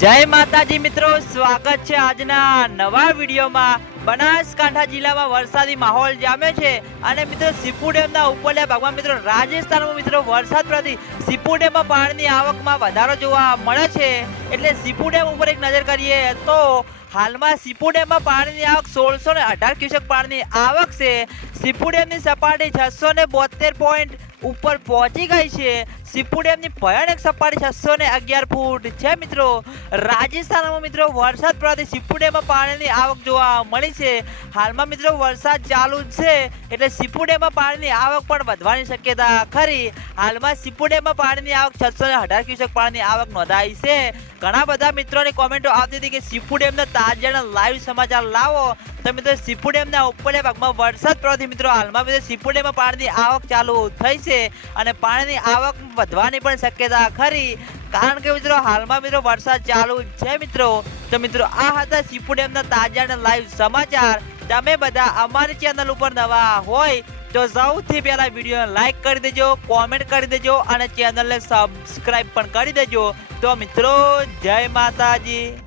જય માતાજી મિત્રો, સ્વાગત છે આજના નવા વિડીયોમાં. બનાસકાંઠા જિલ્લામાં વરસાદી માહોલ જામ્યો છે અને મિત્રો સિપુ ડેમના ઉપરલા ભાગમાં મિત્રો, રાજસ્થાનમાં મિત્રો, વરસાદ પ્રતિ સિપુ ડેમમાં પાણીની આવકમાં વધારો જોવા મળે છે. એટલે સિપુ ડેમ ઉપર એક નજર કરીએ તો હાલમાં સિપુ ડેમમાં પાણીની આવક સોળસો ને અઢાર ક્યુસેક પાણીની આવક છે. સિપુ ડેમની સપાટી છસો ને બોતેર પોઈન્ટ ઉપર પહોંચી ગઈ છે. સિપુ ડેમની ભયાનક સપાટી છસો ને અગિયાર ફૂટ છે મિત્રો. રાજસ્થાનમાં મિત્રો વરસાદ પડવાથી સિપુ ડેમમાં પાણીની આવક જોવા મળી છે. હાલમાં મિત્રો વરસાદ ચાલુ જ છે, એટલે સિપુ ડેમમાં પાણીની આવક પણ વધવાની શક્યતા ખરી. હાલમાં સિપુ ડેમમાં પાણીની આવક છસો ને અઢાર ક્યુસેક પાણીની આવક નોંધાઈ છે. ઘણા બધા મિત્રોની કોમેન્ટો આવતી હતી કે સિપુ ડેમના તાજાના લાઈવ સમાચાર લાવો. તો મિત્રો સિપુ ડેમના ઉપરના ભાગમાં વરસાદ પડવાથી મિત્રો હાલમાં મિત્રો સિપુ ડેમમાં પાણીની આવક ચાલુ થઈ છે અને પાણીની આવક વધવાની પણ શક્યતા ખરી. કારણ કે મિત્રો, હાલમાં મિત્રો વરસાદ ચાલુ છે મિત્રો. તો મિત્રો, આ હતા સીપુ ડેમના તાજા અને લાઈવ સમાચાર. તમે બધા અમારી ચેનલ ઉપર નવા હોય તો સૌથી પહેલા વીડિયો લાઈક કરી દેજો કોમેન્ટ કરી દેજો અને ચેનલને સબસ્ક્રાઇબ પણ કરી દેજો. તો મિત્રો, જય માતાજી.